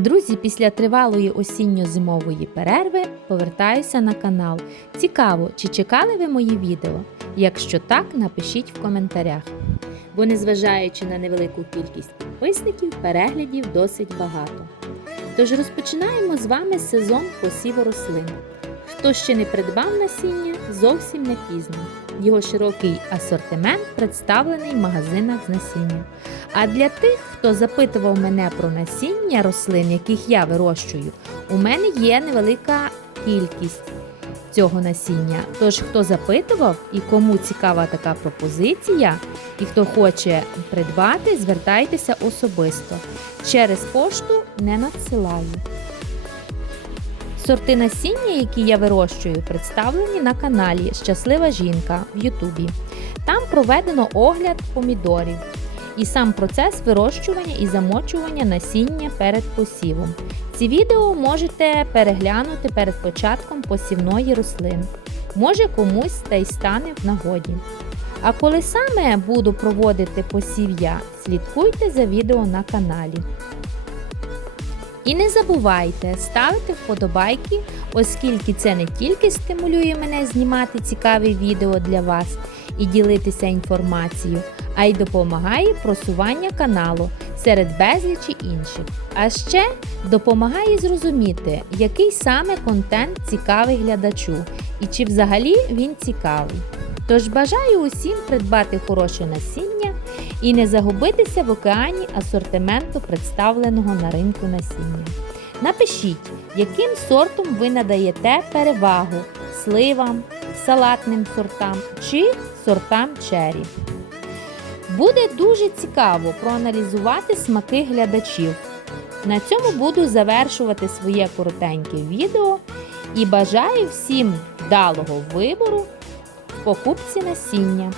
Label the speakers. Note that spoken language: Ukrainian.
Speaker 1: Друзі, після тривалої осінньо-зимової перерви повертаюся на канал. Цікаво, чи чекали ви мої відео? Якщо так, напишіть в коментарях. Бо незважаючи на невелику кількість підписників, переглядів досить багато. Тож розпочинаємо з вами сезон посіву рослин. Хто ще не придбав насіння, зовсім не пізно. Його широкий асортимент представлений в магазинах з насінням. А для тих, хто запитував мене про насіння рослин, яких я вирощую, у мене є невелика кількість цього насіння. Тож, хто запитував і кому цікава така пропозиція, і хто хоче придбати, звертайтеся особисто. Через пошту не надсилаю. Сорти насіння, які я вирощую, представлені на каналі Щаслива жінка в Ютубі. Там проведено огляд помідорів і сам процес вирощування і замочування насіння перед посівом. Ці відео можете переглянути перед початком посівної рослини. Може комусь та й стане в нагоді. А коли саме буду проводити посів я, слідкуйте за відео на каналі. І не забувайте ставити вподобайки, оскільки це не тільки стимулює мене знімати цікаві відео для вас і ділитися інформацією, а й допомагає просування каналу серед безлічі інших. А ще допомагає зрозуміти, який саме контент цікавий глядачу і чи взагалі він цікавий. Тож бажаю усім придбати хороше насіння і не загубитися в океані асортименту представленого на ринку насіння. Напишіть, яким сортом ви надаєте перевагу сливам, салатним сортам чи сортам чері. Буде дуже цікаво проаналізувати смаки глядачів. На цьому буду завершувати своє коротеньке відео і бажаю всім вдалого вибору в покупці насіння.